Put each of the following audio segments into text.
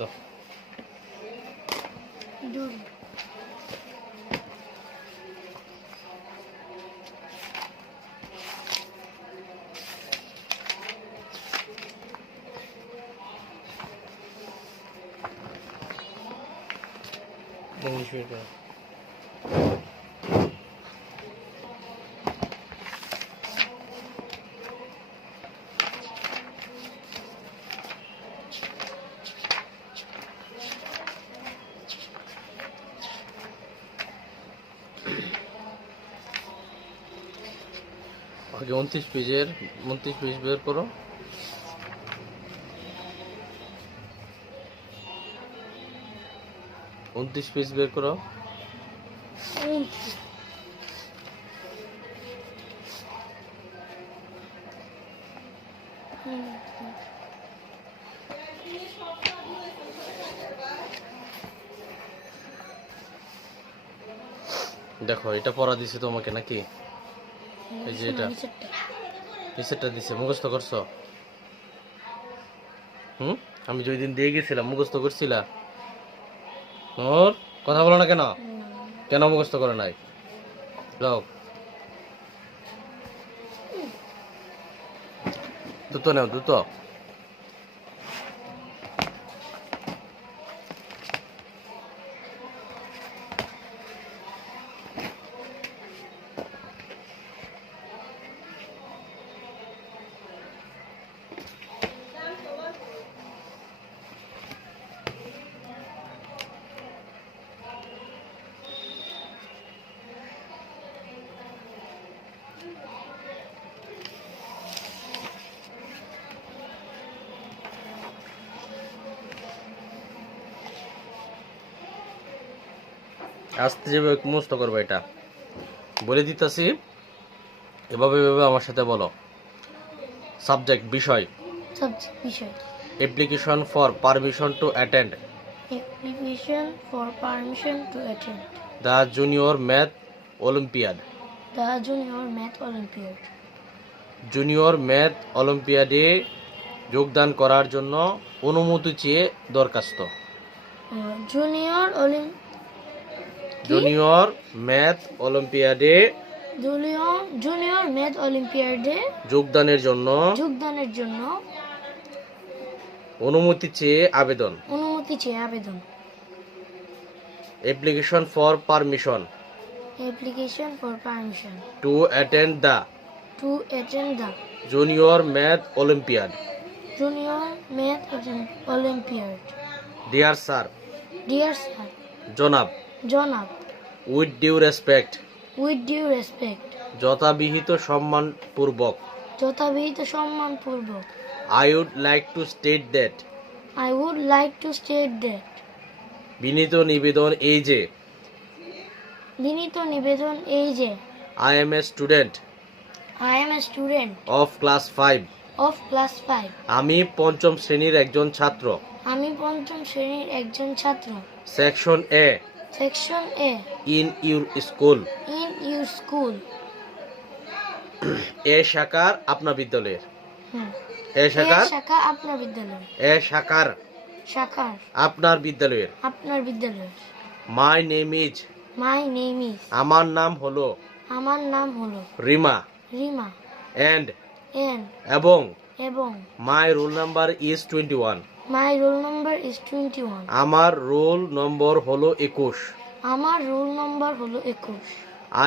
দাও। ইংলিশ বের করো। আগে 29 পেজ বের করো। 29 পেজ বের করো। দেখো এটা পড়া দিছে তোমাকে নাকি? এই যে এটা নিচেরটা দিছে, মুখস্থ করছো? আমি যে ওই দিন দিয়ে গেছিলাম মুখস্থ করছিলা? ওর কথা বলো না কেন? কেন মুখস্থ করে নাই? যাও দ্রুত নাও, দ্রুত। আস্তে যেভাবে মুখস্থ করবো এটা বলে দিতেছি, এভাবে এভাবে আমার সাথে বলো। সাবজেক্ট বিষয়, application for permission to attend the junior math olympiad. Junior math অলিম্পিয়াডে যোগদান করার জন্য অনুমতি চেয়ে দরখাস্ত। জুনিয়র ম্যাথ অলিম্পিয়াডে যোগদানের জন্য অনুমতি চেয়ে আবেদন। Application for permission to attend the junior math olympiad. Dear sir, জনাব, উইথ ডিউ রেসপেক্ট, যথাবিহিত সম্মানপূর্বক, I would like to state that বিনীত নিবেদন এই যে I am a student of class 5 আমি পঞ্চম শ্রেণীর একজন ছাত্র। Section A in your school এ শাখার আপনার বিদ্যালয়ের। এ শাখার আপনার বিদ্যালয়ের। মাই নেম ইজ আমার নাম হলো রিমা এন্ড এবং মাই রোল নাম্বার ইজ 21 আমার রোল নম্বর হলো 21।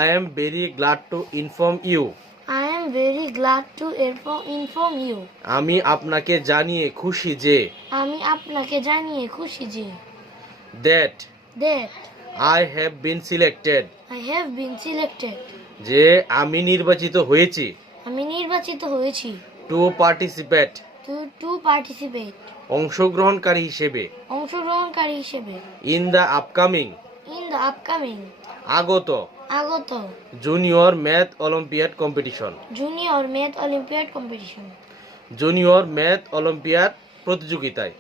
I am very glad to inform you আমি আপনাকে জানিয়ে খুশি যে that I have been selected যে আমি নির্বাচিত হয়েছি to participate অংশগ্রহণকারী হিসেবে in the upcoming আগত junior math olympiad competition. Junior math olympiad প্রতিযোগিতায়।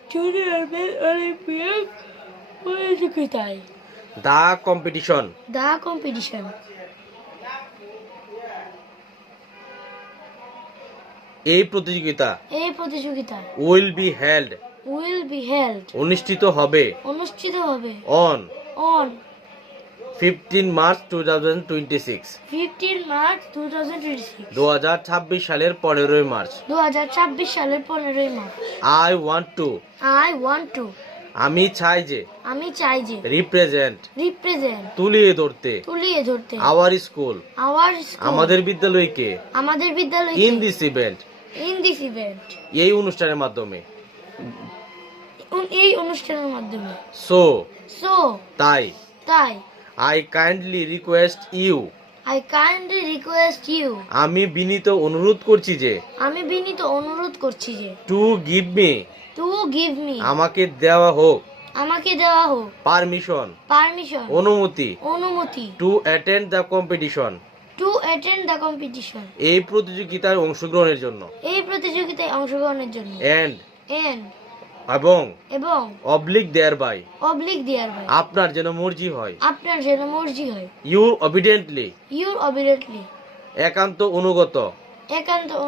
দা কম্পিটিশন এই প্রতিযোগিতা will be held will be held অনুষ্ঠিত হবে অনুষ্ঠিত হবে on on 15 মার্চ 2026 15 মার্চ 2026 2026 সালের 15 মার্চ 2026 সালের 15 March I want to I want to আমি চাই যে রিপ্রেজেন্ট তুলিয়ে ধরতে our school আমাদের বিদ্যালয়কে in this event এই অনুষ্ঠানের মাধ্যমে so তাই I kindly request you আমি বিনীত অনুরোধ করছি যে to give me আমাকে দেওয়া হোক পারমিশন অনুমতি to attend the competition এই প্রতিযোগিতায় অংশগ্রহণের জন্য and এবং অবলিক দেয়ার বাই আপনার যেন মর্জি হয় ইউ অবিডেন্টলি একান্ত অনুগত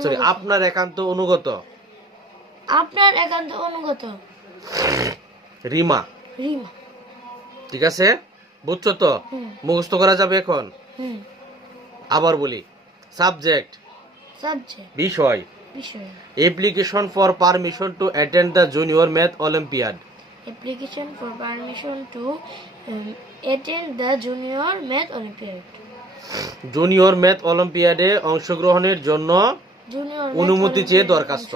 সরি আপনার একান্ত অনুগত রিমা ঠিক আছে বুঝছো তো মুখস্থ করা যাবে এখন আবার বলি সাবজেক্ট বিষয় application for permission to attend the junior math olympiad junior math অলিম্পিয়াডে অংশগ্রহণের জন্য অনুমতি চেয়ে দরখাস্ত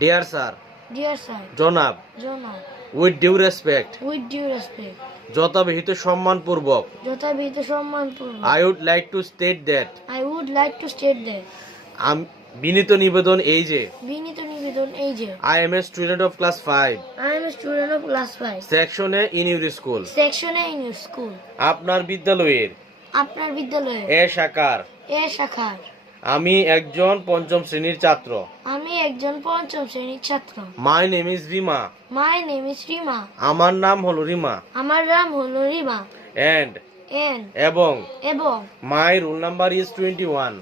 ডিয়ার স্যার জনাব উইথ ডিউ রেসপেক্ট যথাবিহিত সম্মানপূর্বক I would like to state that বিনীত নিবেদন এই যে I am a student of class 5 সেকশনে in your school আপনার বিদ্যালয়ের এ শাখার আমি একজন পঞ্চম শ্রেণীর ছাত্র My name is Rima আমার নাম হলো রিমা and এবং my roll number is 21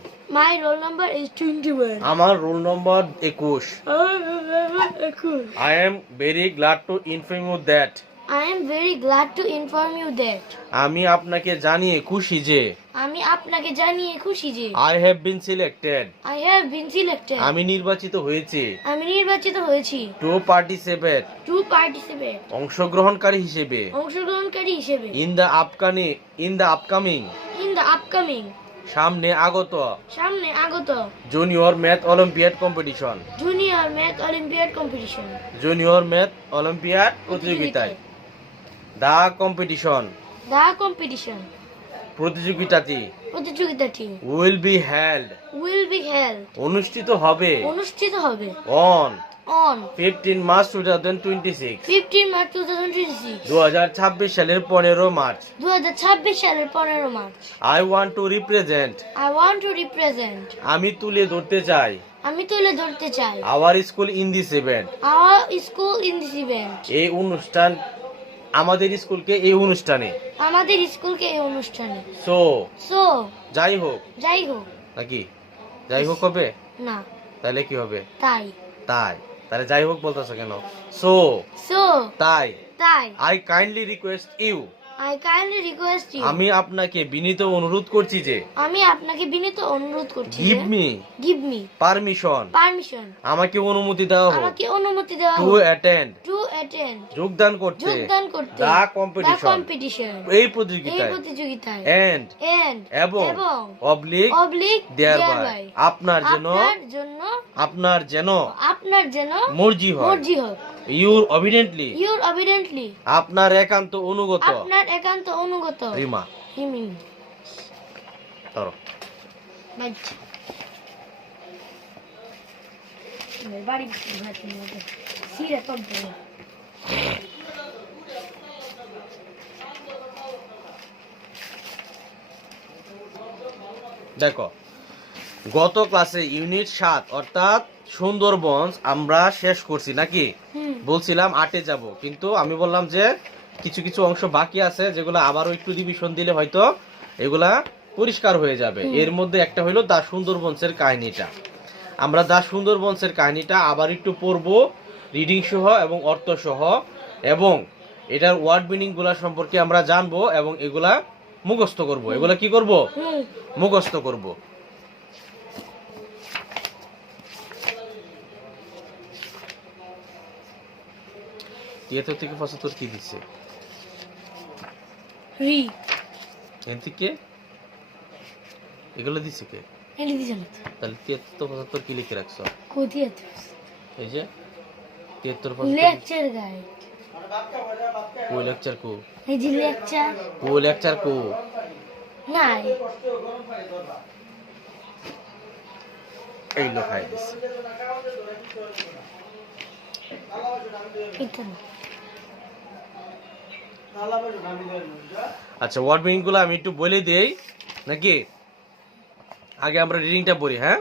আমার roll number 21 I am very glad to inform you that আমি আপনাকে জানিয়ে খুশি যে I have been selected আমি নির্বাচিত হয়েছি to participate অংশগ্রহণকারী হিসেবে in the upcoming সামনে আগত junior math olympiad competition junior math olympiad প্রতিযোগিতায় দা কম্পিটিশন প্রতিযোগিতাটি will be held অনুষ্ঠিত হবে on 15 মার্চ 2026 2026 সালের 15 March I want to represent আমি তুলে ধরতে চাই our school in this event এই অনুষ্ঠান আমাদের স্কুলকে এই অনুষ্ঠানে so যাই হোক নাকি যাই হোক হবে না তাহলে কি হবে তাই তাহলে যাই হোক বলতেছো কেন so তাই I kindly request you আমি আপনাকে বিনীত অনুরোধ করছি যে give me পারমিশন আমাকে অনুমতি দেওয়া হোক to attend যোগদান করতে the competition এই প্রতিযোগিতায় and এবং অবলিক thereby আপনার যেন মর্জি হয় your obediently আপনার একান্ত অনুগত রিমা ধরো দেখো গত ক্লাসে ইউনিট 7 অর্থাৎ সুন্দরবন আমরা শেষ করছি নাকি বলছিলাম 8-এ যাব কিন্তু আমি বললাম যে কিছু কিছু অংশ বাকি আছে যেগুলো আবারও একটু রিভিশন দিলে হয়তো এগুলা পরিষ্কার হয়ে যাবে এর মধ্যে একটা হলো দা সুন্দরবনের কাহিনীটা আমরা দা সুন্দরবনসের কাহিনীটা আবার একটু পড়বো, রিডিং সহ এবং অর্থ সহ, এবং এটার ওয়ার্ড মিনিং গুলা সম্পর্কে আমরা জানবো এবং এগুলা মুখস্থ করব। এগুলা কি করব? মুখস্থ করব। তিয়াত্তর থেকে 75 কি দিচ্ছে? রি এন থেকে এগুলো দিচ্ছে কে? এলি দিছে না তাহলে 73 75 কি লিখে রাখছো? কোথি আছে এই যে 73 75 লেকচার গাইড কোই লেকচার কো? এই যে লেকচার কোই লেকচার কো? নাই এই লেখাই দিছে। এটা না। আচ্ছা, ওয়ার্ড মিনিং গুলো আমি একটু বলে দেই নাকি? আগে আমরা রিডিংটা পড়ি। হ্যাঁ,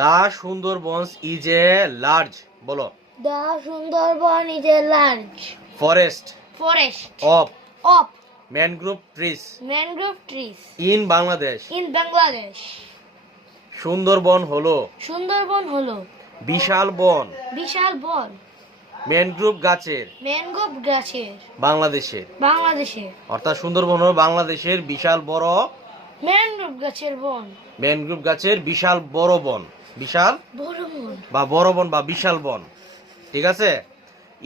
দা সুন্দরবনস ইজ এ লার্জ, বলো, The Sundarban is a large forest forest of of mangrove trees mangrove trees in Bangladesh. in Bangladesh. Sundarban হলো সুন্দরবন হলো বিশাল বন বিশাল বন ম্যানগ্রোভ গাছের ম্যানগ্রোভ গাছের বাংলাদেশের, বাংলাদেশে অর্থাৎ সুন্দরবন হলো বাংলাদেশের বিশাল বড় ম্যানগ্রোভ গাছের বন ম্যানগ্রোভ গাছের বিশাল বড় বন, বিশাল বড় বন বা বড় বন বা বিশাল বন। ঠিক আছে।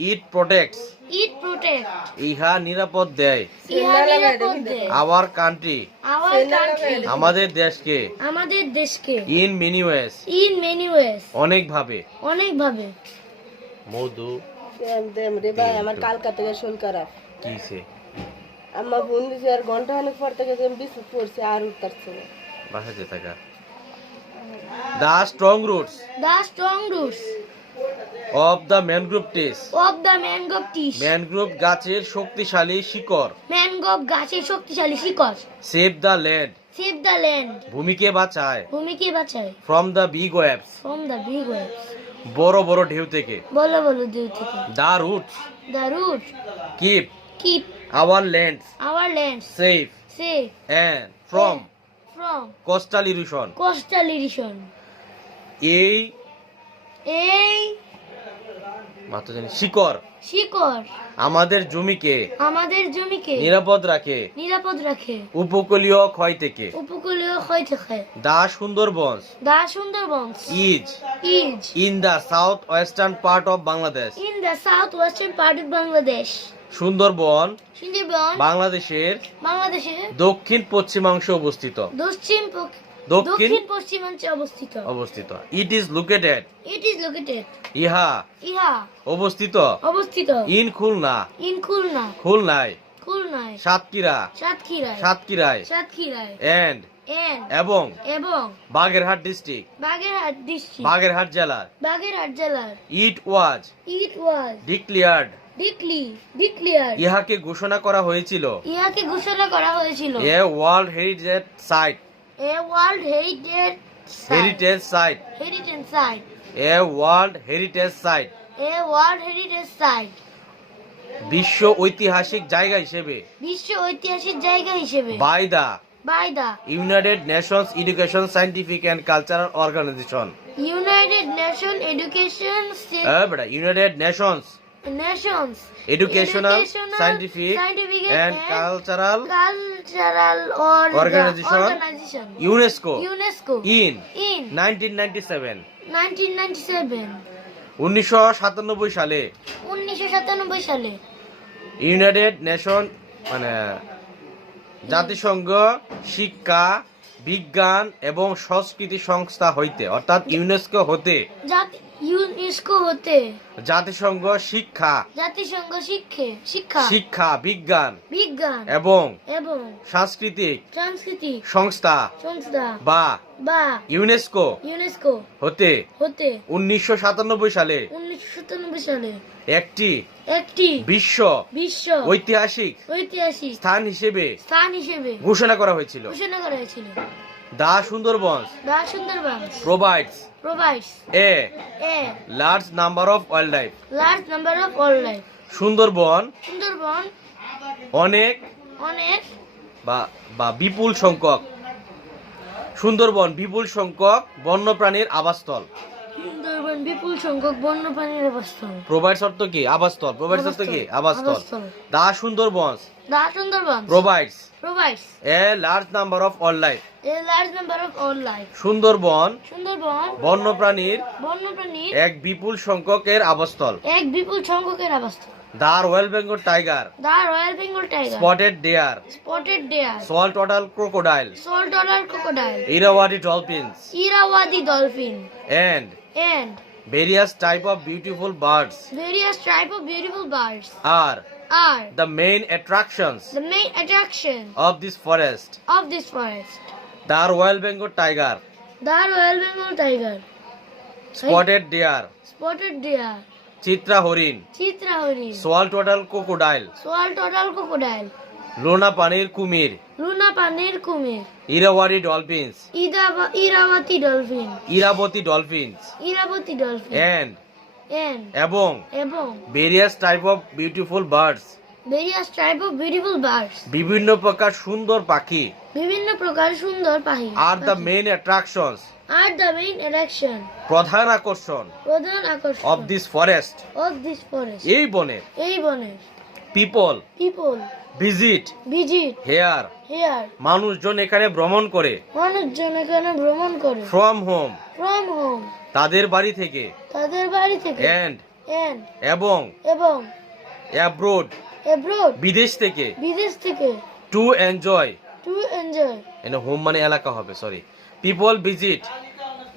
ইট প্রোটেক্টস, ইট প্রোটেক্ট ইহা নিরাপদ দেয় ইহা নিরাপদ দেয় আওয়ার কান্ট্রি, our country আমাদের দেশকে, আমাদের দেশকে in many ways, in many ways অনেকভাবে। অনেকভাবে। মধু দেম রে ভাই, আমার কালকা থেকে শোল খারাপ। কিছে আম্মা ফোন দিছে, আর ঘন্টা অনেক পর থেকে যে বিস্কুট পড়ছে আর উঠতারছে না। বাসাতে থাকা। The strong roots The strong roots of the mangrove trees, of the mangrove trees mangrove গাছের শক্তিশালী শিকড় mangrove গাছের শক্তিশালী শিকড় save the land, save the land ভূমিকে বাঁচায় ভূমিকে বাঁচায় from the big waves, from the big waves বড় বড় ঢেউ থেকে। বলো বলো দেউ থেকে the roots the roots keep keep our lands our lands safe safe and from from coastal erosion. coastal erosion এই এই মাত্র জানি শিকড় শিকড় আমাদের জমিকে আমাদের জমিকে নিরাপদ রাখে নিরাপদ রাখে উপকূলীয় ক্ষয় থেকে। উপকূলীয় ক্ষয় থেকে the Sundarban The Sundarbans is is in the south western part of Bangladesh. in the southwestern part of Bangladesh. Sundarban Sundarban বাংলাদেশের বাংলাদেশের দক্ষিণ পশ্চিমাংশে অবস্থিত। দক্ষিণ দক্ষিণ পশ্চিমাঞ্চলে অবস্থিত। অবস্থিত। It is located, It is located ইহা ইহা অবস্থিত অবস্থিত ইন খুলনা, in খুলনা খুলনায়, খুলনায় সাতক্ষীরা, সাতক্ষীরায় সাতক্ষীরায় সাতক্ষীরায় এন্ড and এবং এবং বাগেরহাট ডিস্ট্রিক্ট, বাগেরহাট ডিস্ট্রিক্ট বাগেরহাট জেলার। বাগেরহাট জেলার it was It was declared, declared ইহাকে ঘোষণা করা হয়েছিল ইহাকে ঘোষণা করা হয়েছিল a world heritage site, a world heritage site heritage site, heritage site a world heritage site, a world heritage site বিশ্ব ঐতিহাসিক জায়গা হিসেবে বিশ্ব ঐতিহাসিক জায়গা হিসেবে by the by the United Nations education scientific and cultural organisation. United Nations Education বেটা, United Nations Nations educational Educational, scientific Scientific and and cultural Cultural Organization, UNESCO UNESCO in in 1997, 1997 1997 সালে 1997 সালে ইউনাইটেড নেশন মানে জাতিসংঘ শিক্ষা বিজ্ঞান এবং সংস্কৃতি সংস্থা হইতে, অর্থাৎ ইউনেস্কো হতে, ইউনেস্কো হতে জাতিসংঘ শিক্ষা শিক্ষা বিজ্ঞান বিজ্ঞান এবং এবং সাংস্কৃতিক সাংস্কৃতিক সংস্থা সংস্থা বা বা ইউনেস্কো ইউনেস্কো হতে হতে 1997 সালে 1997 সালে একটি একটি বিশ্ব বিশ্ব ঐতিহাসিক ঐতিহাসিক স্থান হিসেবে স্থান হিসেবে ঘোষণা করা হয়েছিল। ঘোষণা করা হয়েছিল। দা Sundarbans The Sundarbans provides provides a a large number of wildlife. large number of wildlife. Sundarban Sundarban অনেক অনেক বা বা বিপুল সংখ্যক সুন্দরবন বিপুল সংখ্যক বন্যপ্রাণীর আবাসস্থল। সুন্দরবন বিপুল সংখ্যক বন্যপ্রাণীর আবাসস্থল। প্রোভাইডস অর্থ কি? আবাসস্থল। প্রোভাইডস অর্থ কি? আবাসস্থল। আবাসস্থল। The Sundarbans The Sundarbans provides provides a large number of wild life. a large number of wildlife. Sundarban Sundarban বন্যপ্রাণীর বন্যপ্রাণীর এক বিপুল সংখ্যকের আবাসস্থল। এক বিপুল সংখ্যকের আবাসস্থল। The royal Bengal tiger, The Royal Bengal tiger, spotted deer, spotted deer, salt water crocodile, saltwater crocodile, Irrawaddy dolphins Irrawaddy dolphin, and and various type of beautiful birds various type of beautiful birds are are the main attractions the main attraction of this forest. of this forest. The Royal Bengal tiger, The Royal Bengal tiger, spotted deer, spotted deer, চিত্রা হরিণ, chitra horin, salt water crocodile, saltwater crocodile, লোনা পানির কুমির, luna panir kumir, Irrawaddy dolphins, Irrawaddy dolphin, ইরাবতী dolphins Irrawaddy dolphin, and and এবং এবং various type of beautiful birds, various type of beautiful birds. বিভিন্ন প্রকার সুন্দর পাখি বিভিন্ন প্রকার সুন্দর পাখি are the main attractions are the main attraction প্রধান আকর্ষণ প্রধান আকর্ষণ of this forest of this forest এই বনে এই বনের people people visit visit here here মানুষজন এখানে ভ্রমণ করে মানুষজন এখানে ভ্রমণ করে ফ্রম হোম ফ্রম হোম তাদের বাড়ি থেকে তাদের বাড়ি থেকে এন্ড এন্ড এবং এবং অ্যাব্রোড অ্যাব্রোড বিদেশ থেকে বিদেশ থেকে টু এনজয় টু এনজয় এখানে হোম মানে এলাকা হবে sorry people visit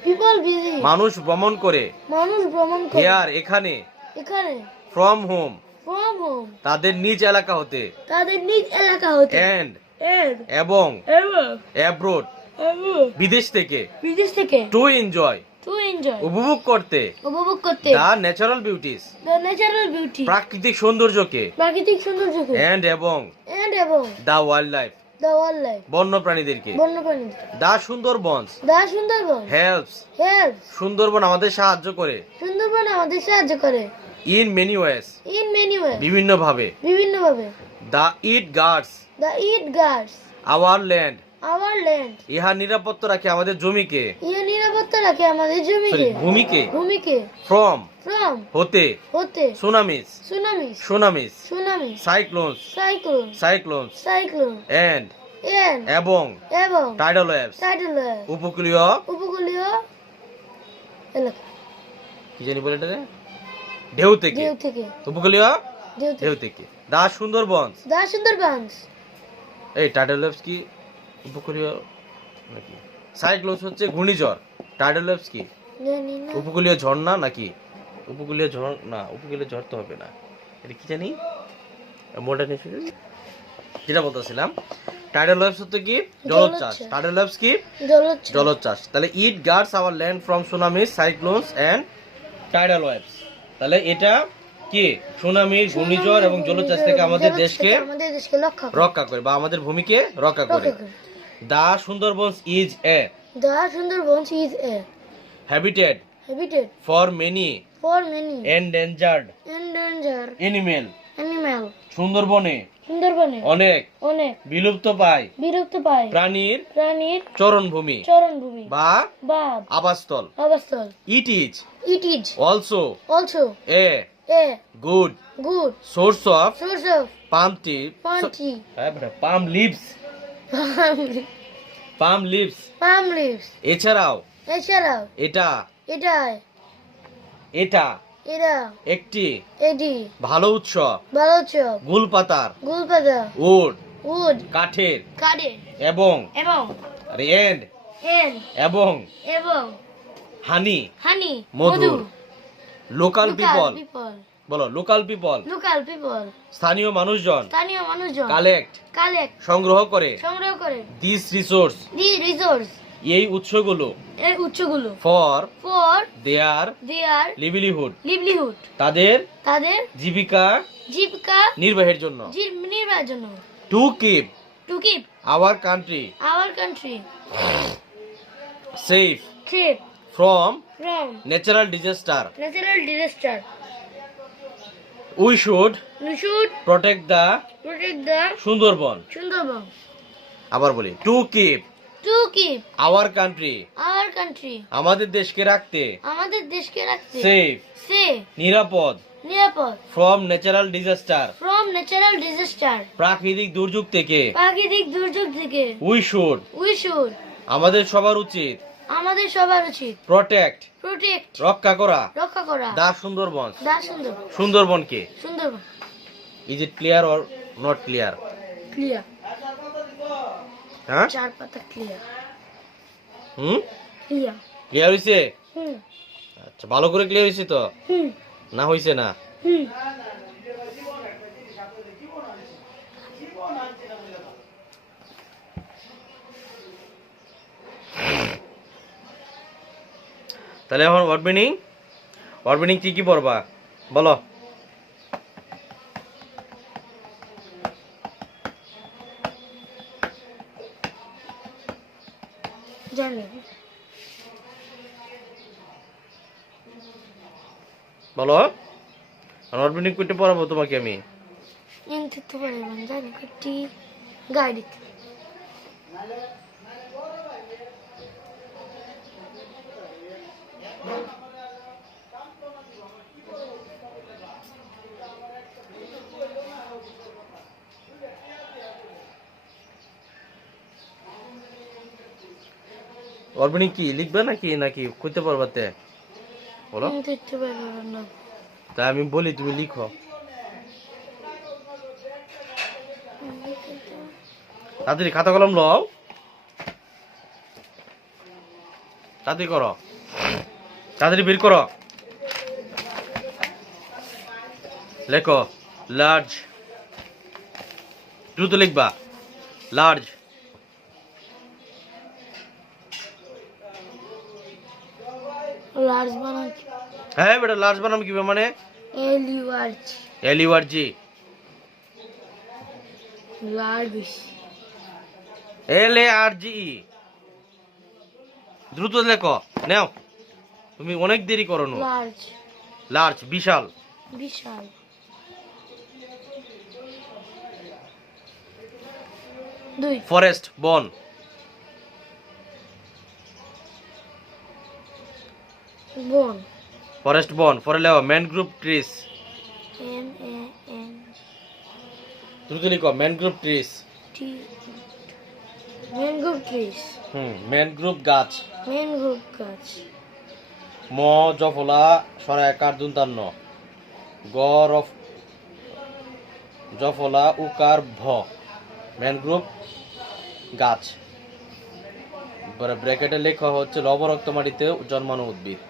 people visit মানুষ ভ্রমণ করে মানুষ ভ্রমণ করে হেয়ার এখানে এখানে ফ্রম হোম ফ্রম হোম তাদের নিজ এলাকা হতে তাদের নিজ এলাকা হতে এন্ড এন্ড এবং এবং অ্যাব্রোড বিদেশ থেকে বিদেশ থেকে টু এনজয় টু এনজয় উপভোগ করতে উপভোগ করতে the natural beauties the natural beauty প্রাকৃতিক সৌন্দর্যকে প্রাকৃতিক সৌন্দর্যকে এন্ড এবং এবং the wild life the wild life বন্য প্রাণীদেরকে বন্যপ্রাণী the Sundarbans the Sundarban helps help Sundarban আমাদের সাহায্য করে সুন্দরবন আমাদের সাহায্য করে in many ways in many way বিভিন্ন ভাবে বিভিন্নভাবে the it guards the it guards our land our land ইহা নিরাপত্তা রাখে আমাদের জমিকে ইয়ে নিরাপত্তা রাখে আমাদের সরি জমিকে ভূমিকে ভূমিকে ফ্রম ফ্রম হতে হতে tsunamis tsunami tsunamis tsunami cyclones cyclone cyclones cyclone and and এবং এবং টাইডাল ওয়েভস টাইডাল ওয়েভ উপকূলীয় উপকূলীয় এলাকা কি জানি বলে এটাকে ঢেউ থেকে ঢেউ থেকে উপকূলীয় ঢেউ থেকে ঢেউ থেকে দা সুন্দরবনস দ্য সুন্দরবনস এই টাইডাল ওয়েভস কি উপকূলীয় নাকি সাইক্লোনস হচ্ছে ঘূর্ণিঝড় টাইডাল ওয়েভস কি জানি না উপকূলীয় ঝর্ণা নাকি উপকূলীয় ঝড় না উপকূলীয় ঝড় তো হবে না এটা কি জানি মডার্ন যেটা বলতেছিলাম টাইডাল ওয়েভস হচ্ছে কি জলোচ্ছ্বাস টাইডাল ওয়েভস কি জলোচ্ছ্বাস জলোচ্ছ্বাস তাহলে it guards our land from tsunamis cyclones and tidal waves তাহলে এটা কি সুনামি ঘূর্ণিঝড় এবং জলোচ্ছ্বাস থেকে আমাদের দেশকে রক্ষা করে বা আমাদের ভূমিকে রক্ষা করে the Sundarbans is a the Sundarbans is a habitat habitat for many for many endangered endanger animal animal সুন্দরবনে সুন্দরবনে অনেক অনেক বিলুপ্ত পায় বিরক্ত পায় প্রাণীর প্রাণীর চরণভূমি চরণভূমি বা বা আবাসস্থল আবাসস্থল it is it is also also a a good good source of source of palm টি পান্টি palm leaves palm leaves palm leaves এছাড়াও এছাড়াও এটা এটাই এটা এরা একটি এডি ভালো উৎসব ভালো চপ গুলপাতার গুলপাতা উড উড কাঠের কাঠে এবং এবং রেন্ড এন এবং এবং হানি হানি মধুর লোকাল পিপল পিপল বলো লোকাল পিপল লোকাল পিপল স্থানীয় মানুষজন স্থানীয় মানুষজন কালেক্ট কালেক্ট সংগ্রহ করে সংগ্রহ করে দিস রিসোর্স দি রিসোর্স এই উৎসগুলো এর উৎসগুলো for for their their livelihood livelihood তাদের তাদের জীবিকা জীবিকা নির্বাহের জন্য নির্বাহের জন্য to keep to keep our country our country safe trip from from natural disaster natural disaster we should we should protect the protect the Sundarban Sundarban আবার বলি to keep to keep our country our country আমাদের দেশকে রাখতে আমাদের দেশকে রাখতে safe safe নিরাপদ নিরাপদ from natural disaster from natural disaster প্রাকৃতিক দুর্যোগ থেকে প্রাকৃতিক দুর্যোগ থেকে উই শুড উই শুড আমাদের সবার উচিত আমাদের সবার উচিত প্রোটেক্ট প্রোটেক্ট রক্ষা করা রক্ষা করা দা সুন্দরবন দা সুন্দর সুন্দরবনকে Sundarban is it clear or not clear? Clear হ্যাঁ চার পাতা ক্লিয়ার ক্লিয়ার ক্লিয়ার হইছে? হুম আচ্ছা, ভালো করে ক্লিয়ার হইছে তো? হুম না হইছে না? হুম তাহলে এখন ওয়ার্ড মিনিং কি কি পড়বা বলো? জানি বলো, ওয়ার্ড মিনিং কইতে পড়াবো তোমাকে আমি। এনতে তো পারবেন জানি একটি গাইড ওয়ার্ড মিনিং কি লিখবে নাকি নাকি কইতে পারবাতে বলো? এনতে তো পারবেন না তাই আমি বলি তুমি লিখো। তাড়াতাড়ি খাতা কলম লও, তাড়াতাড়ি করো, তাড়াতাড়ি বের করো, লেখো লার্জ, দ্রুত লিখবা লার্জ। লার্জ বানান হ্যাঁ বেটা, লার্জ বানাম কি মানে? LURG LURG, লার্জ LARGE, দ্রুত লেখো নাও, তুমি অনেক দেরি করো। লার্জ লার্জ বিশাল, বিশাল দুই ফরেস্ট বন, বন ফরেস্ট বন, পরে লেখো ম্যানগ্রোভ ট্রিস, MAN দ্রুত লিখো mangrove trees. T mangrove trees mangrove গাছ। ম্যানগ্রোভ গাছ ম জফলা সরায়কার দুন্তান্ন, গ রফ জফলা উকার ভ, ম্যানগ্রোভ গাছ। ব্র্যাকেটে লেখা হচ্ছে লবণাক্ত মাটিতে জন্মানো উদ্ভিদ,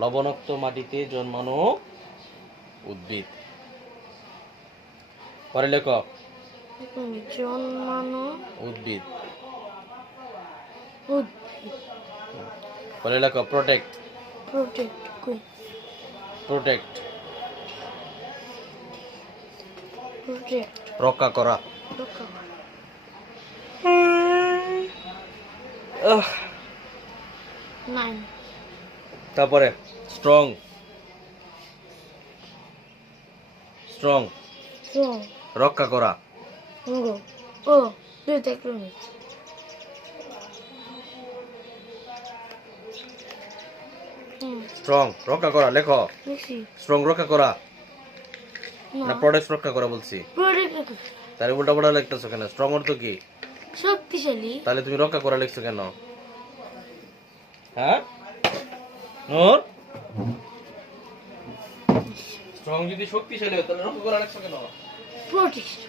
লবণাক্ত মাটিতে জন্মানো উদ্ভিদ। পরে লেখো জন্মানো উদ্ভিদ, উদ্ভিদ পরে লেখো প্রোটেক্ট, প্রোটেক্ট প্রোটেক্ট প্রোটেক্ট রক্ষা করা। রক্ষা করা। নাইন তারপরে স্ট্রং, স্ট্রং স্ট্রং রক্ষা করা। ও দুইটা একটু মিনিট স্ট্রং রক্ষা করা লেখো, বেশি স্ট্রং রক্ষা করা না না প্রোটেক্ট রক্ষা করা বলছি? প্রোটেক্ট তাহলে উল্টা পাল্টা লিখতেছো কেন? স্ট্রং অর্থ কি? শক্তিশালী তাহলে তুমি রক্ষা করা লিখছো কেন? হ্যাঁ নূর, স্ট্রং যদি শক্তিশালী হয় তাহলে রক্ষা করা লিখছো কেন? প্রোটেক্ট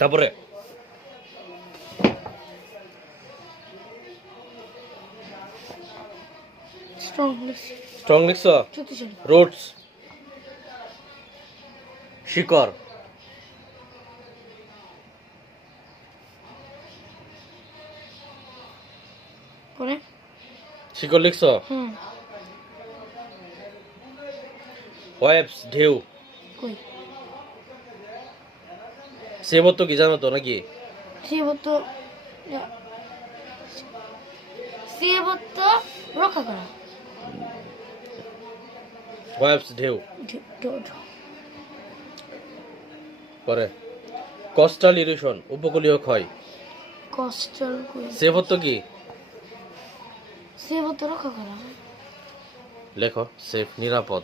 তারপরে স্ট্রং স্ট্রং লিখছো, শক্তিশালী রুটস শিকড়, করে শিকড় লিখছো, ওয়েভস ঢেউ, কই সেবত কি জানো তো নাকি? সেবত সেবত রক্ষা করা। ওয়েভস ঢেউ। ঢেউ। পরে কোস্টাল ইরোশন উপকূলীয় ক্ষয়। কোস্টাল সেবত কি? সেবত রক্ষা করা। লেখো সেফ নিরাপদ।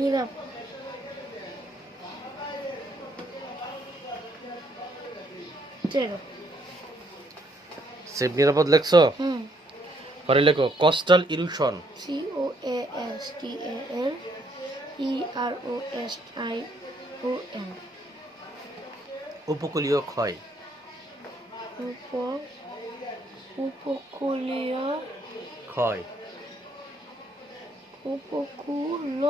নিরাপদ। সেফ নিরাপদ লেখছো? পরে লেখো কোস্টাল ইরোশন। COASTALEROSION উপকূলীয় ক্ষয়। উপকূলীয় ক্ষয়। উপকূল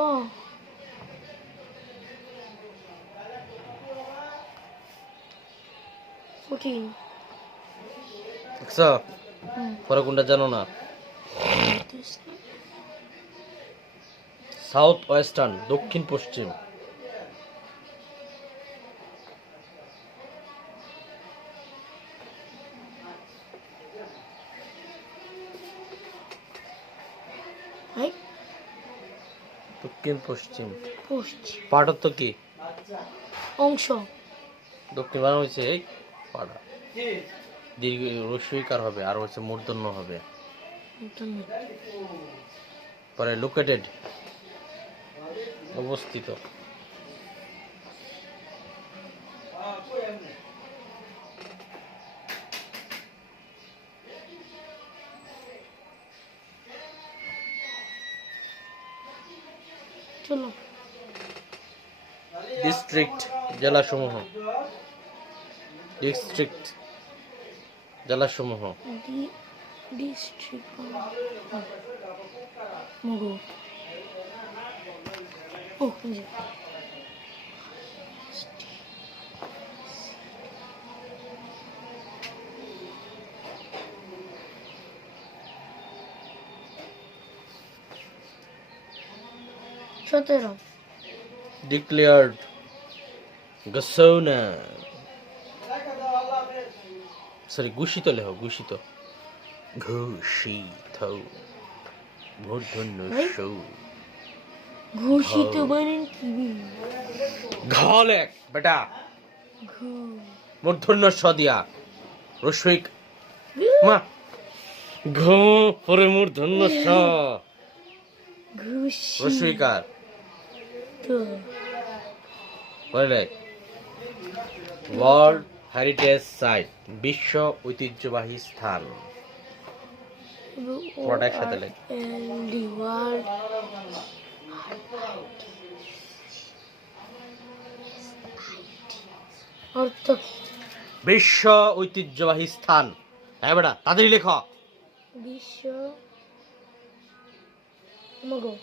কঠিন। দেখছো? পরে কোনটা জানো না? সাউথ ওয়েস্টার্ন দক্ষিণ পশ্চিম। দক্ষিণ পশ্চিম। পাড়াত্ব কি? অংশ। দক্ষিণ বানানো হয়েছে এই পাড়া। দীর্ঘ রস্বইকার হবে আর হচ্ছে মূর্ধন্য হবে। পরে লোকেটেড অবস্থিত। চলো। ডিস্ট্রিক্ট জেলাসমূহ। ডিস্ট্রিক্ট জেলাসমূহ। ডিস্ট্রিক্ট মগো। ও জি। সতেরো। ডিক্লেয়ার্ড ঘোষণা। সরি ঘোষিত লেখো ঘোষিত। ঘোষিত মূর্ধন্য সৌ। ঘোষিত মানে কি? ঘ লেখ বেটা। মূর্ধন্য স দিয়া রস্বইক মা ঘ পরে মূর্ধন্য স রস্বইকার। পরে ওয়ার্ল্ড হেরিটেজ সাইট বিশ্ব ঐতিহ্যবাহী স্থান। প্রোডাক্ট সাথে লেখ। অর্থ বিশ্ব ঐতিহ্যবাহী স্থান। হ্যাঁ বেটা তাড়াতাড়ি লেখ। বিশ্ব মগো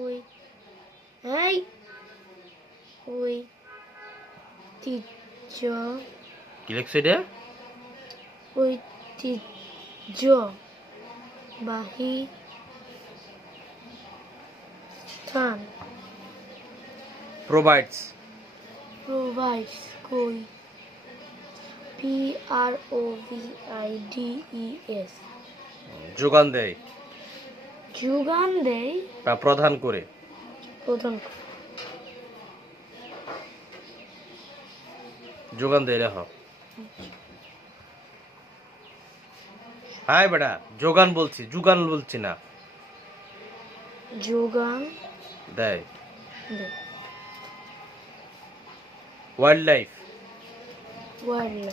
ওই এই ঐতিহ্য কি লেখছো এটা? ঐতিহ্যবাহী স্থান। provides কই PROVIDES যোগান দেয়। যোগান দেয় বা প্রদান করে। যোগান দেয় লেখো। হাই বেটা যোগান বলছি যোগান বলছি না। যোগান দেয়। Wildlife. WILDLIFE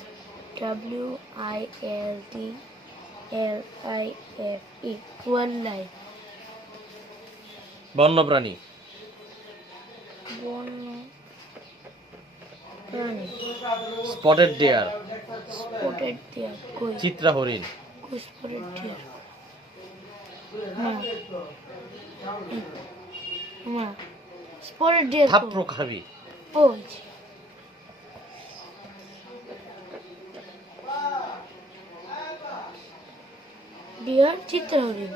wildlife. বন্যপ্রাণী। প্রাণী। Spotted deer. কই চিত্রা হরিণ। Spotted deer. স্পটেড ডিয়ার থাপ্পড় খাবি। ওই ডিয়ার চিত্রা হরিণ।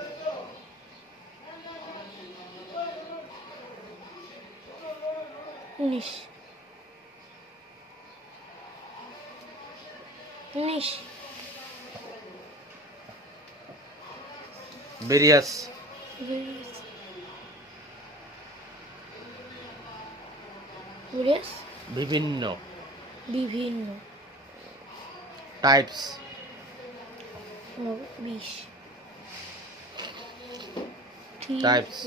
19 19 ভেরিয়াস, various বিভিন্ন, বিভিন্ন টাইপস, 20 Types.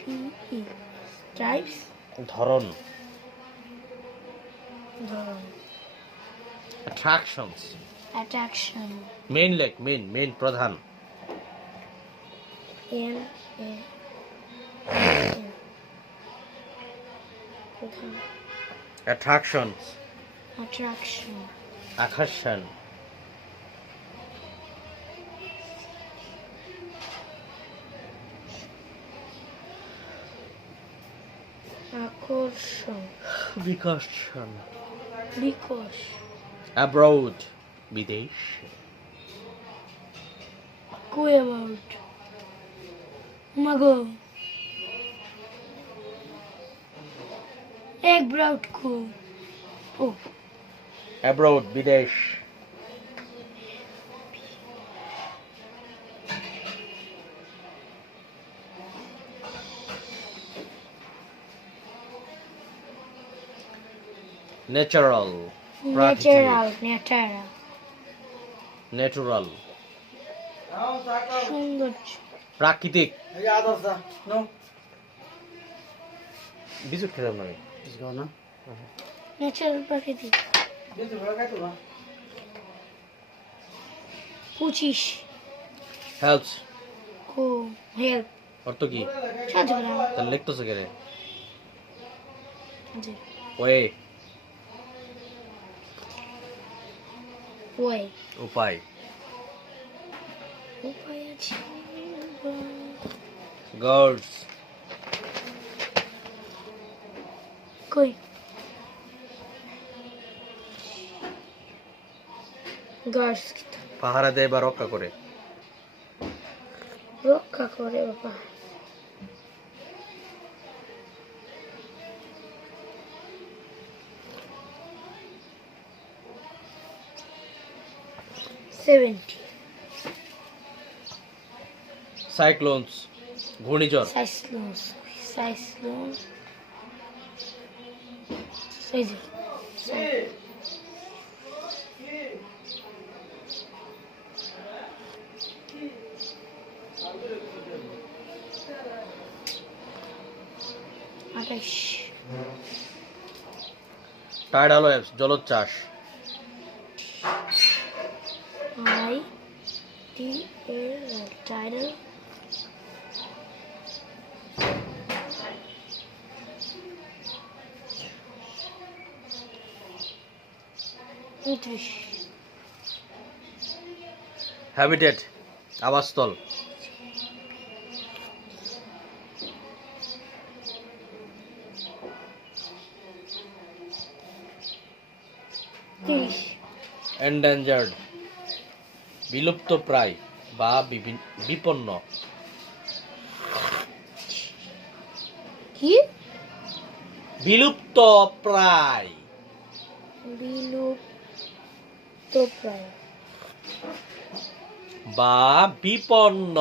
TYPE types ধরন, ধরন অ্যাট্রাকশনস, attraction মেইন প্রধান, N A N প্রধান অ্যাট্রাকশনস, attraction আকর্ষণ, আকর্ষণ বিকর্ষণ, বিকশ অ্যাব্রোড, বিদেশ, কুয়ামাউট মাগো এক ব্রাউট কু ও অ্যাব্রোড, বিদেশ, ন্যাচারাল, ন্যাচারাল ন্যাচারাল ন্যাচারাল, সৌন্দর্য প্রাকৃতিক, বিদ্যুৎ খেলাম না ন্যাচারাল প্রাকৃতিক 25 হেল্পস, কো হেল্প অর্থ কি? সাহায্য করা তাহলে লিখতেছো কে রে? জি ওয়ে, ওয়ে উপায়, উপায় আছে গার্ডস, কই গার্ডস পাহারা দেয় বা রক্ষা করে, রক্ষা করে বাবা সেভেন্টি সাইক্লোনস, ঘূর্ণিঝড়, সাইক্লোন সাইক্লোন এই যে আঠাশ টাইডাল ওয়েভস, জলোচ্ছ্বাস, I T A L tidal উনত্রিশ হ্যাবিটেট, আবাসস্থল, তিরিশ এন্ডেঞ্জার্ড, বিলুপ্ত প্রায় বা বিপন্ন, কি বিলুপ্ত প্রায়, বিলুপ্ত প্রায় বা বিপন্ন,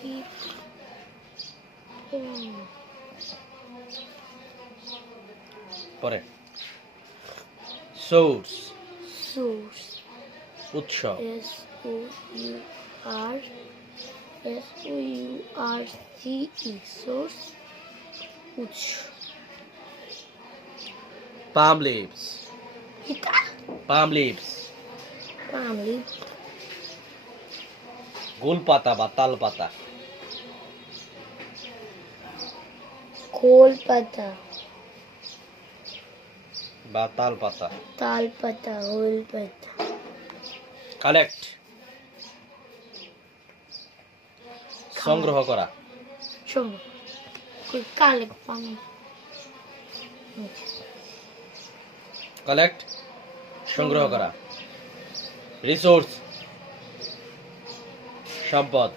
বিপন্ন পরে সোর্স, সোর্স উৎস, S O U R S O U R C E source উৎস পাম লিভস, এটা পাম লিভস, পামলি গোল পাতা বা তাল পাতা, খোল পাতা বা তাল পাতা, তাল পাতা হোল পাতা কালেক্ট, সংগ্রহ করা, শোনো কালে পাম কালেক্ট, সংগ্রহ করা, রিসোর্স, সম্পদ,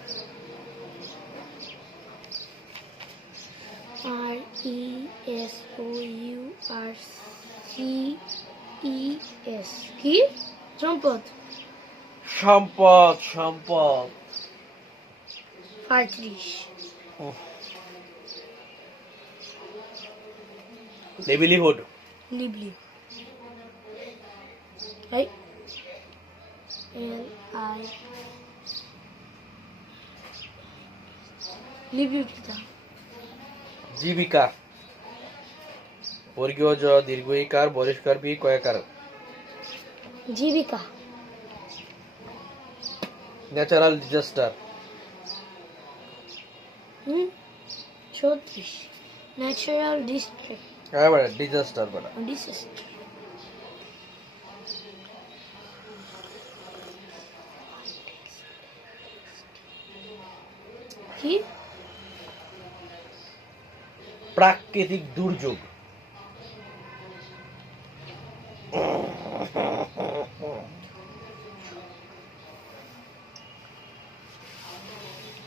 আর SOURCES কি সম্পদ সম্পদ সম্পদ 35 লিভলিহুড লিবলি LI লিবলি কিটা জীবিকা বর্গীয় জ দীর্ঘ ইকার বরিষ্কার বি কয়াকার জীবিকা ন্যাচারাল ডিজাস্টার 34 ন্যাচারাল ডিস্ট্রিক্ট হ্যাঁ বড় ডিজাস্টার বড় ডিসাস্টার কি প্রাকৃতিক দুর্যোগ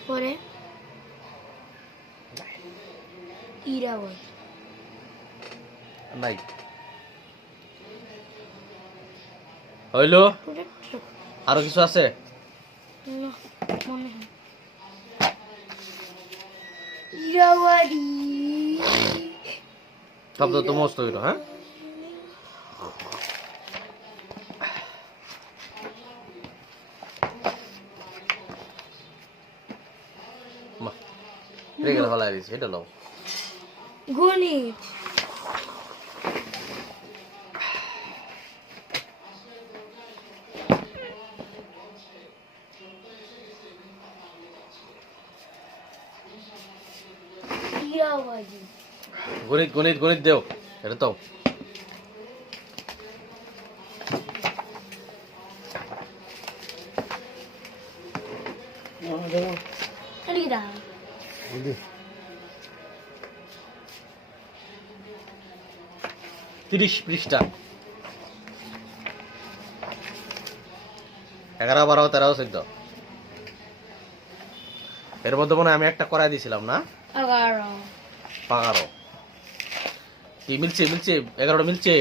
পরে ইরাওয়াল নাই হইলো আরো কিছু আছে না মনে হয় ইরাওয়ালি শব্দ তো মস্ত হইলো হ্যাঁ রেগে ভালো লাগিছে এটা লও গণিত ইরাওয়ালি গণিত গণিত গণিত দেও এটা তো এদিকে 30 পৃষ্ঠা 11 12 13 14 এর মধ্যে মনে হয় আমি একটা করাই দিয়েছিলাম না 11 15 কি মিলছে মিলছে 11টা মিলছে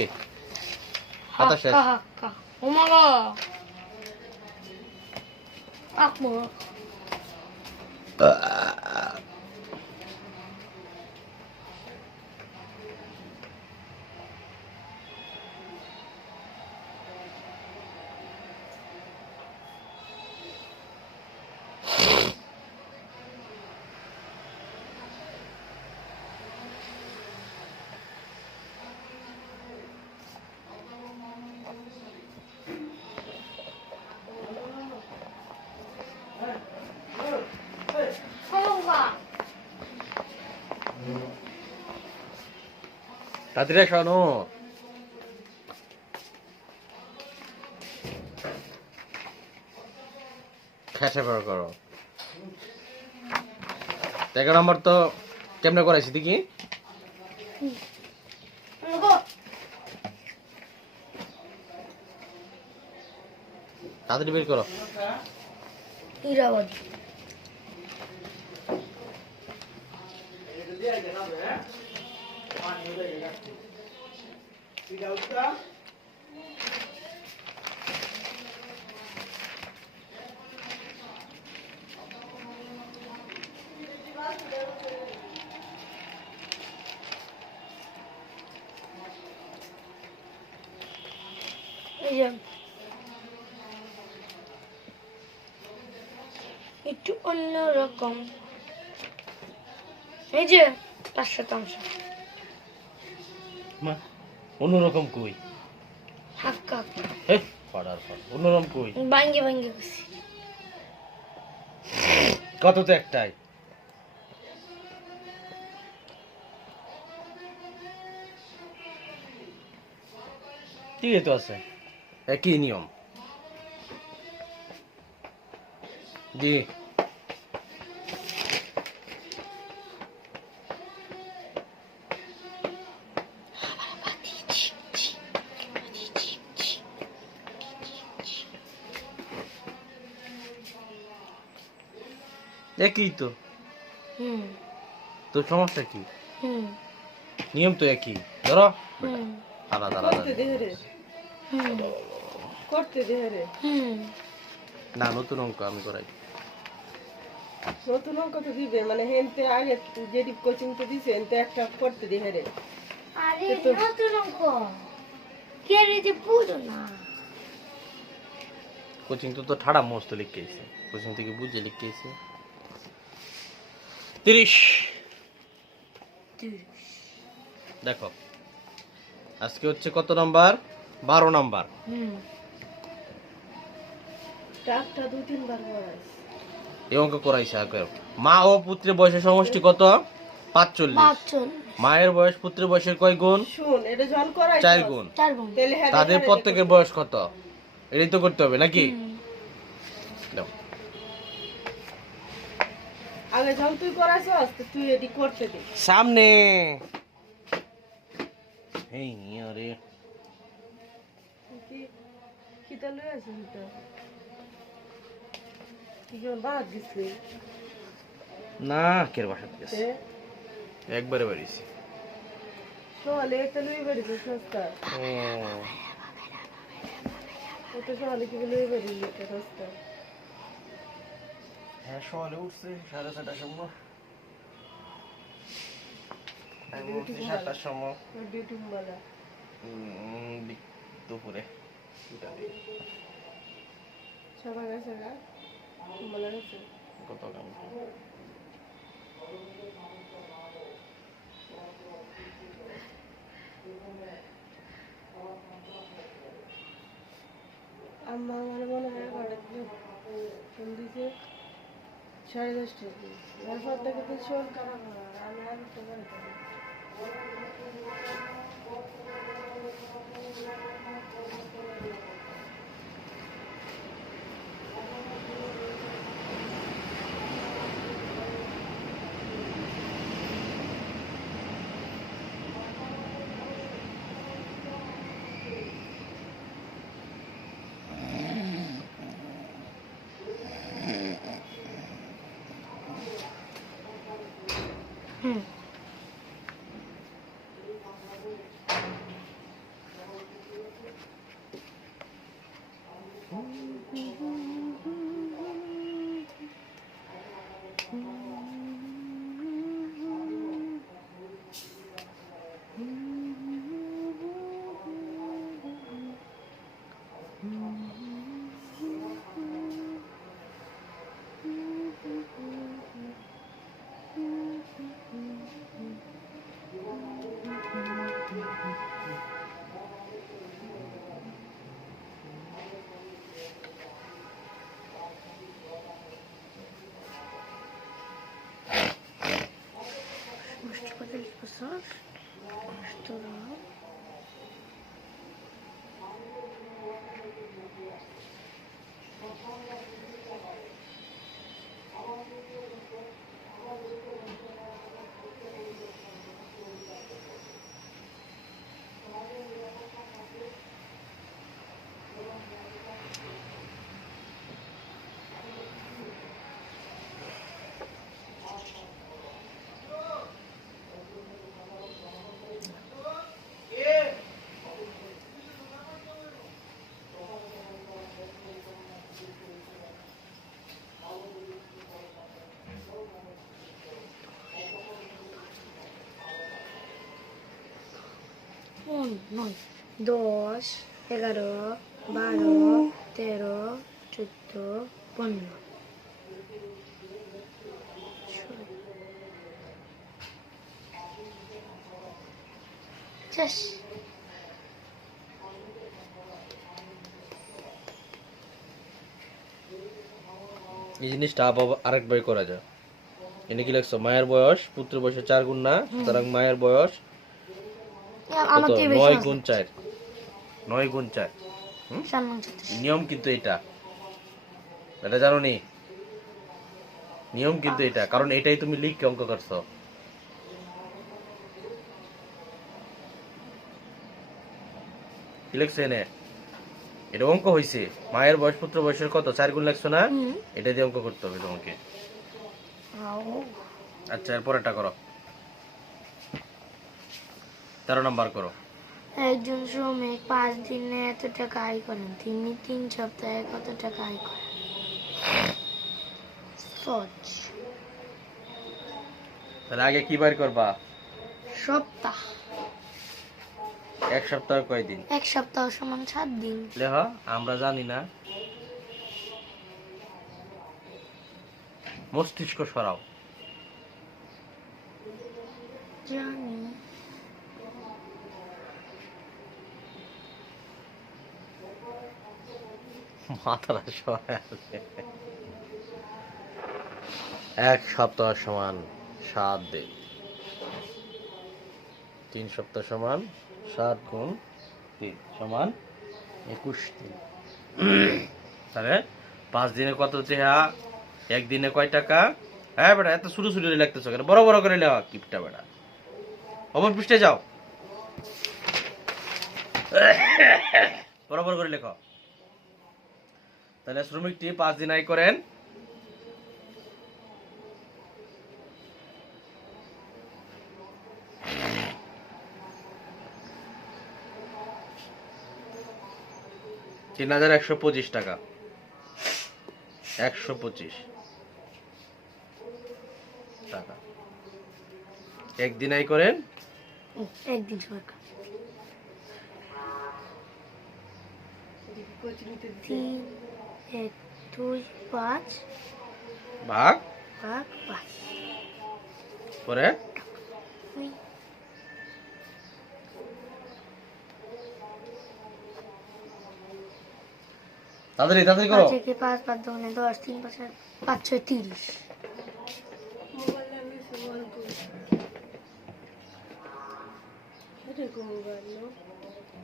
হাতা শেষ হাক্কা ওমাগো আকমো তাড়াতাড়ি শোনো খেসে বের করো 11 নম্বর তো কেমনে করাইছি দেখি তাড়াতাড়ি বের করো ইরাওয়ালি এই যে একটু অন্যরকম এই যে 500 মা অন্যরকম কই হাক্কা হে পড়ার পর অন্যরকম কই ভাঙ্গে ভাঙ্গে গেছি কত তো একটাই ঠিকই তো আছে একই নিয়ম জি একই তো হুম তোর সমস্যা কি হুম নিয়ম তো একই, ধরো হুম আলাদা আলাদা। করতে দে রে, হুম করতে দে রে। হুম না, নতুন অঙ্ক আমি করাই। নতুন অঙ্ক তো দিবে, মানে হেনতে আগে যেটি কোচিং তো দিছে হেনতে একটা করতে দে রে। আরে নতুন অঙ্ক কে রে যে বুঝো না। কোচিং তো ঠাড়া মস্ত লিখেছে, কোচিং থেকে বুঝে লিখেছে। 30। দেখো আজকে হচ্ছে কত নাম্বার? 12 নাম্বার। হুম টাকটা 2-3 বার করাইস। এই অঙ্ক করাইছে আগে। মা ও পুত্রের বয়সের সমষ্টি কত? 45। 45 মায়ের বয়স পুত্রের বয়সের কয় গুণ? শুন, এটা যখন করাইস 4 গুণ। 4 গুণ। তাহলে হ্যাঁ তাদের প্রত্যেকের বয়স কত? এটাই তো করতে হবে নাকি? হুম। দাও। আগে যখন তুই করাইছস তো তুই এটি করতে দে। সামনে এই আরে কিটা লই আছিস তো? কি কেমন বাদ দিছিস? না কের বাসা গেছে, তে একবারে বাড়িছি। সকালে একটা লই বেরিস সস্তা। ও ও তো সকালে কি লই বেরিস একটা সস্তা। হ্যাঁ, সকালে উঠছে 4:30টার সময়, আমি উঠছি 7টার সময়। ওর ডিউটি বালা। দুপুরে সবার কাছে গা বলা গেছে কত কাম। আম্মা আমার মনে হয় ফোন দিছে 10:30 তারপর থেকে তো শোন খারাপ হয়, আমি আর উঠতে পারি না। হুম Может, подать пассаж? Что да? নয় 10, 11, 12, 13, 14, 15 শেষ। এই জিনিসটা আরেকবার করা যায়। এনে কি লাগছে? মায়ের বয়স পুত্রের বয়সের 4 গুণ না, সুতরাং মায়ের বয়স আমার কত? থেকে 9 বেশি গুণ 4। 9 গুণ 4। নিয়ম কিন্তু এটা, এটা জানো নি? নিয়ম কিন্তু এটা, কারণ এটাই তুমি লিখে অঙ্ক করছো। কি লিখছো এনে? এটা অঙ্ক হইছে। মায়ের বয়স পুত্র বয়সের কত? 4 গুণ লাগছো না? এটা দিয়ে অঙ্ক করতে হবে তোমাকে। আচ্ছা, এরপর এটা করো। 13 নাম্বার করো। একজন শ্রমিক 5 দিনে এত টাকা আয় করেন, তিনি 3 সপ্তাহে কত টাকা আয় করেন? সহজ। তাহলে আগে কি বার করবা? সপ্তাহ। এক সপ্তাহ কয় দিন? এক সপ্তাহ সমান 7 দিন। লেহ, আমরা জানি না। মস্তিষ্ক সরাও। জানি। মাথাটা সরাই আছে। এক সপ্তাহ সমান 7 দিন, 3 সপ্তাহ সমান 7 গুণ 3 সমান 21 দিন। তাহলে 5 দিনে কত টাকা, একদিনে কয় টাকা? হ্যাঁ বেটা, এত ছোট ছোট লিখতেছো কেন? বড় বড় করে লেখা কিপটা বেটা। অপর পৃষ্ঠে যাও, বড় বড় করে লেখো। তাহলে শ্রমিকটি 5 দিন আয় করেন $3,125 টাকা। 125 টাকা। একদিন আয় করেন একদিন সরকার 3, 1, 2, 5 ভাগ ভাগ 5। পরে তাড়াতাড়ি তাড়াতাড়ি করো। 5 থেকে 5, 5 দুগুণে 10, 3 5 5 6 30। মোবাইল লাগিয়েছে অল্প। এরকম মোবাইল না?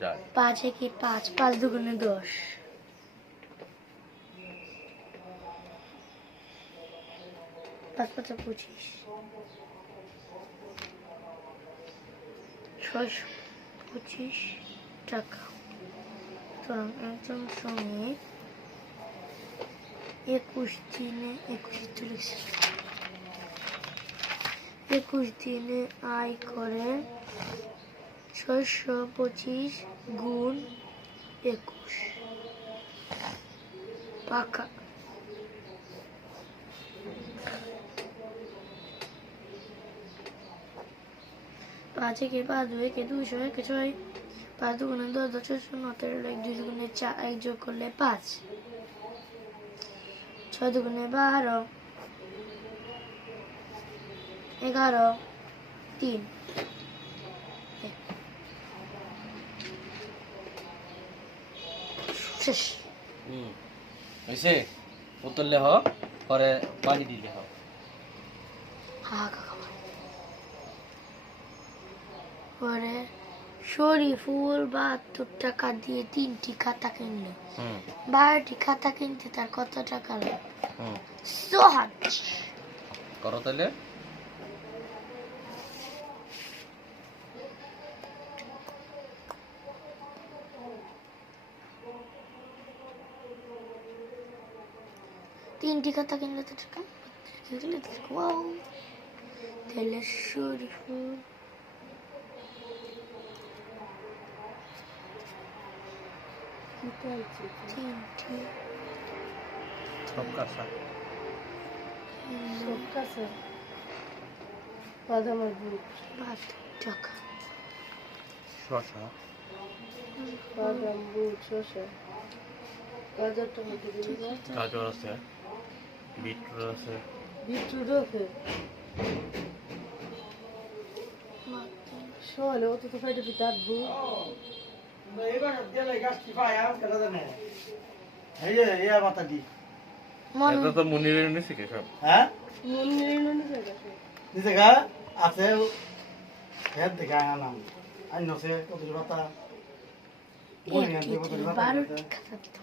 যাই 5 থেকে 5, 5 দুগুণে 10, 5 5 25, 625 টাকা। তো একজন শ্রমিক 21 দিনে 21 দিনে আয় করে 625 গুণ 21 পাকা। পাঁচ একে 5, 2 একে 200, 1 6, 5 দুগুণে 10, 10 6 9, 13 1 2 দুগুণে 4, 1 যোগ করলে 5, 6 দুগুণে 12, 11, 3 শেষ। হইছে? উত্তর লেহ, পরে পানি দিলে হ। পরে শরীফুল 72 টাকা দিয়ে 3টি খাতা কিনলো। 12টি খাতা কিনতে তার কত টাকা লাগবে? সহজ। করো তাহলে। তিনটি খাতা কিনলে তো টাকা ওয়াও। তাহলে শরীফুল তিনটি সব কাঁচা। সব কাছে বাদামের বুট 72 টাকা। শশা, বাদাম বুট শসা গাজরটা মধ্যে দিবি না? গাজর আছে, বিটরুট আছে, বিটরুট আছে। শোয়ালে অত তো ফাইটে পিঠে আটবো। এটা তো মুনিরের নিছে কি সব? মন নিয়ে নিয়ে গেছে। একটি 12টি খাতা দিত।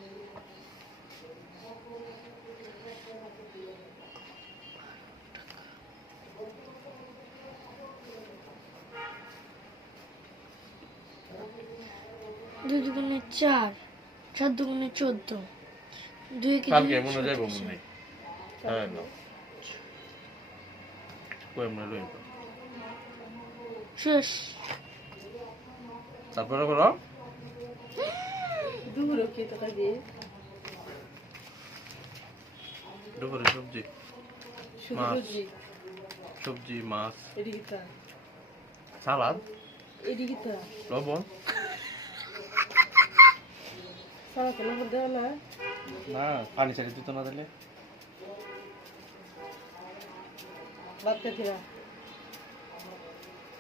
দুই দুগুণে 4, 4 দুগুণে 14, 2 কে কালকে মনে যাইব মনে। হ্যাঁ না কই মনে লইব। শেষ। তারপরে করো দুপুরে কি তো খাবি দুপুরে সবজি শুধু মাছ। রুজি সবজি মাছ এদিকে তা সালাদ এদিকে তা লবণ সারা কেন দেওয়া না না পানি ছেড়ে দিত না দিলে বাদ কাটিরা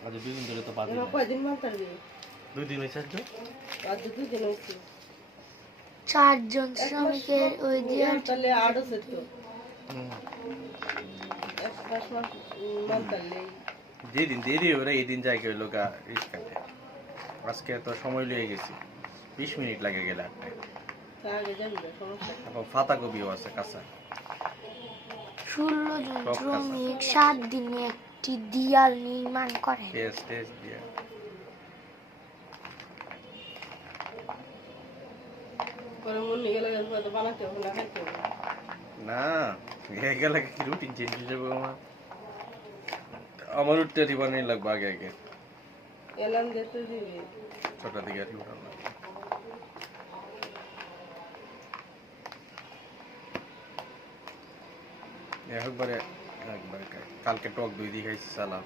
আজ 2 দিন ধরে তো বাদ এবার কয়দিন মান পারবি 2 দিন হয়েছে আজকে আজ 2 দিন হয়েছে 4 জন শ্রমিকের ওই দিয়ে তাহলে আট আছে তো এক মাস মান তাহলে যেদিন দেরি হবে এই দিন যাই গেল গা রিস্কাতে আজকে তো সময় লেগে গেছি 20 মিনিট লাগে গেলে একটা তার আগে যাবি না সমস্যা এখন পাতা কপিও আছে কাঁচা 16 জন সব কাঁচা। শ্রমিক 7 দিনে একটি দেয়াল নির্মাণ করে। টেস্ট দিয়ে পরে মনে গেলে তো বানাতে হবে না খাইতে হবে না গেলে কি রুটিন চেঞ্জ হয়ে যাবে আমার উঠতে রিবানি লাগবে আগে আগে এলাম দিতে দিবি 6টা দিকে আর উঠানো লাগবে একবারে একবারে কালকে টক দই দিয়ে খাইছি সালাম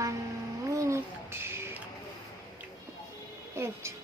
One minute. 8.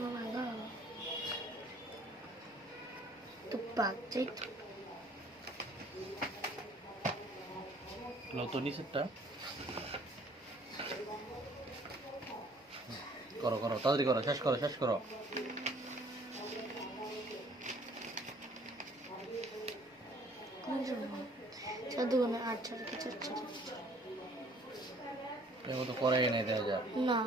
Oh my god. Tupak cik. লতো নিচেরটা করো করো তাড়াতাড়ি করো শেষ করো শেষ করো Caduana acar kita cari. এর মতো করে এনে দেওয়া যায় না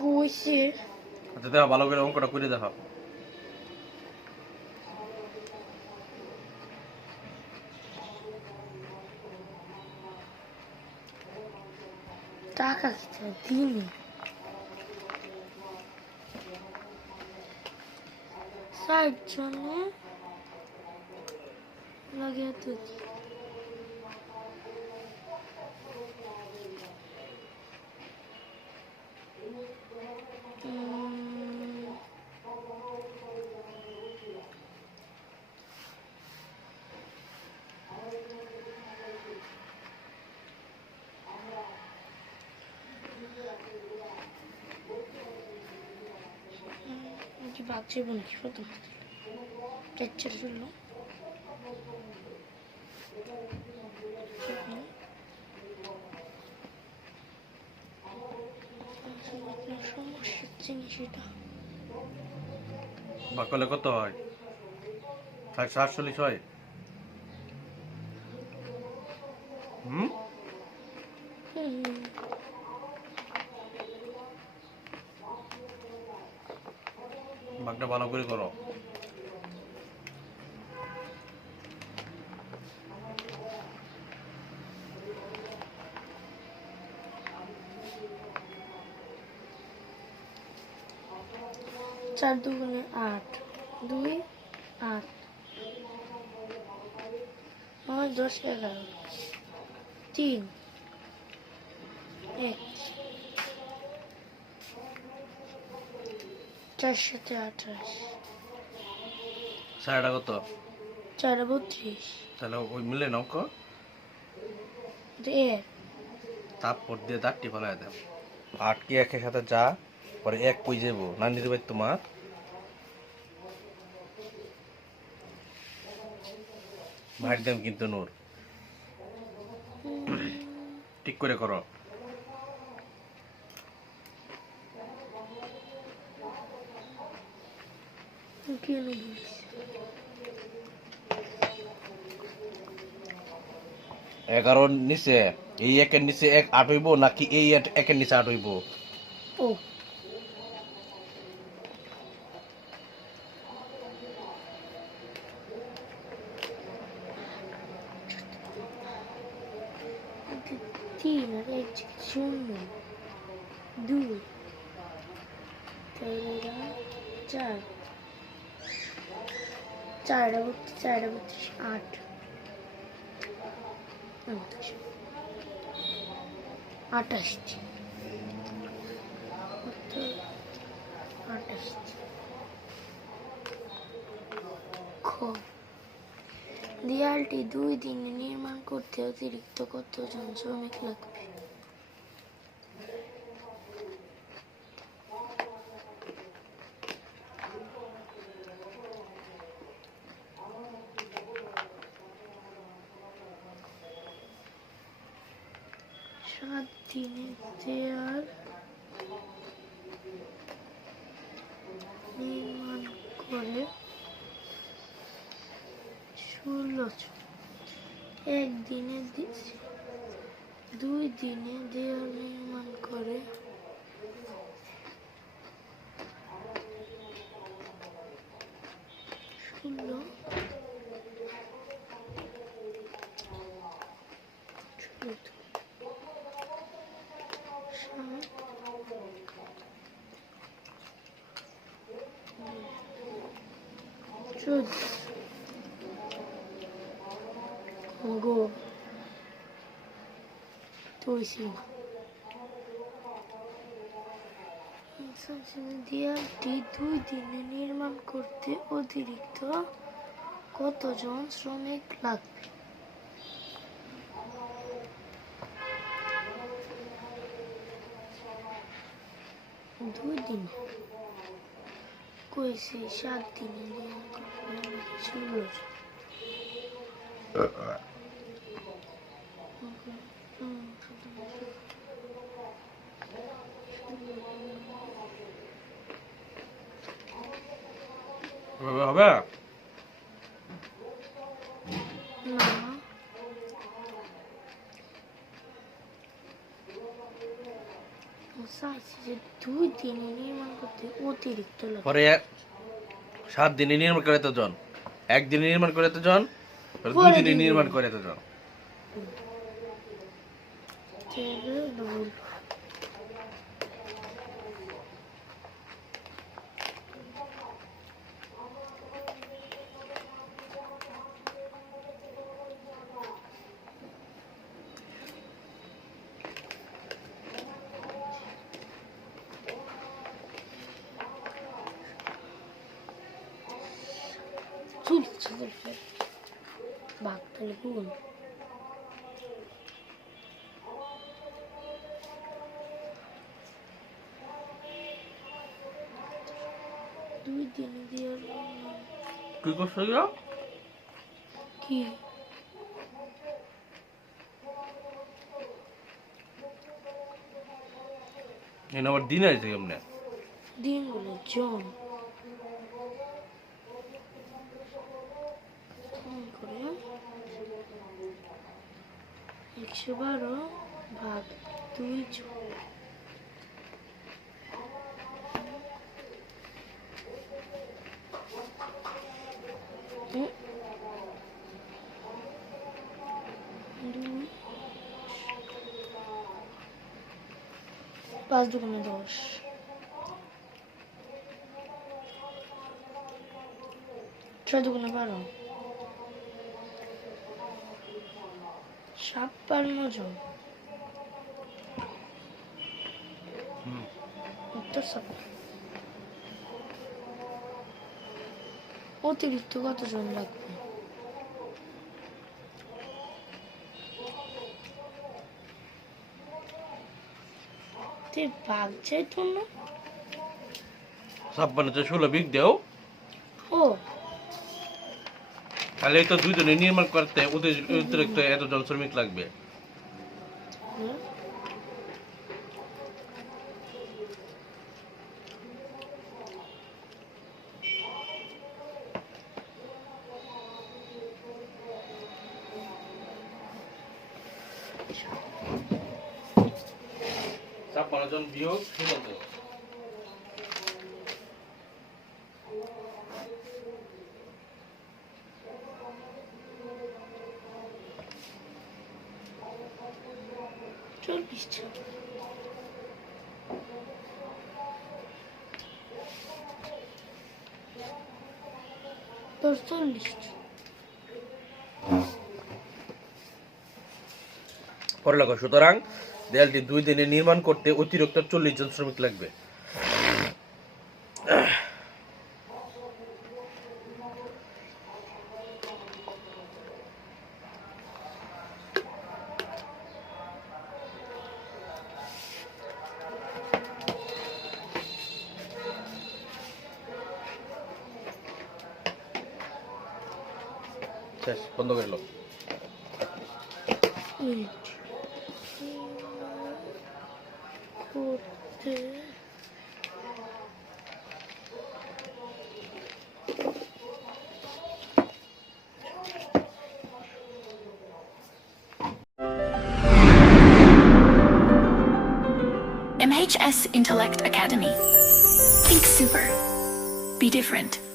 কইছে আচ্ছা দেখো ভালো করে অঙ্কটা করে দেখো টাকা কিটা দিন 60 জনে লাগে তো কি বাচ্চা বোন কি প্রথম টেকচার ছিল সমস্যা জিনিস এটা বাকলে কত হয় 60-40 হয় বাকটা ভালো করে করো চার দুগুণে 8 2 8 9 10 11 3 1 4 7 28 সাড়েটা কত 4 32 তাহলে ওই মিলে অঙ্ক এর তারপর দিয়ে দাঁতটি ফেলায় দেব 8 কি একের সাথে যা পরে 1 কই যাব নানির বাড়ি তোমার ভাই দেম কিন্তু নূর ঠিক করে করো কি নেই 11 নিচে এই একের নিচে 1 8 হইব নাকি এই একের নিচে 8 হইব ও তিন আর এক শূন্য 2 4 4 8 28 খ দেয়ালটি 2 দিনে নির্মাণ করতে অতিরিক্ত কতজন শ্রমিক লাগবে? সাত দিনে দেয়াল নির্মাণ করে 16 জন একদিনে 2 দিনে দেয়াল নির্মাণ করে 16 গো তুলসী দেয়ালটি 2 দিনে নির্মাণ করতে অতিরিক্ত কতজন শ্রমিক লাগবে? দুই দিনে কইছি 7 দিনে নির্মাণ করতে 16 জন হবে না চাইছি যে 2 দিনে নির্মাণ করতে অতিরিক্ত লাগবে পরে 7 দিনে নির্মাণ করে তো জন 1 দিনে নির্মাণ করে তো জন 2 দিনে নির্মাণ করে তো জন ভাগ তাহলে গুণ দুই দিনে দেওয়ার কি করছো কি এনে আবার দিন আছে কেমনে দিন বলে জন করে 112 ভাগ 2 জন পাঁচ দুগুণে 10 ছয় দুগুণে 12 56 জন উত্তর 56 অতিরিক্ত কতজন লাগবে ভাগ যাইতো না 56 বিগ দেও ও তাহলে তো 2 জনে নির্মাণ করতে অতিরিক্ত এতজন শ্রমিক লাগবে হুম। জন বিয়োগ 16 40 জন তোর 40 জন পরে লাগো সুতরাং দেয়ালটি 2 দিনে নির্মাণ করতে অতিরিক্ত 40 জন শ্রমিক লাগবে শেষ বন্ধ করে লো মিনিট করতে MHS Intellect Academy. Think super. Be different.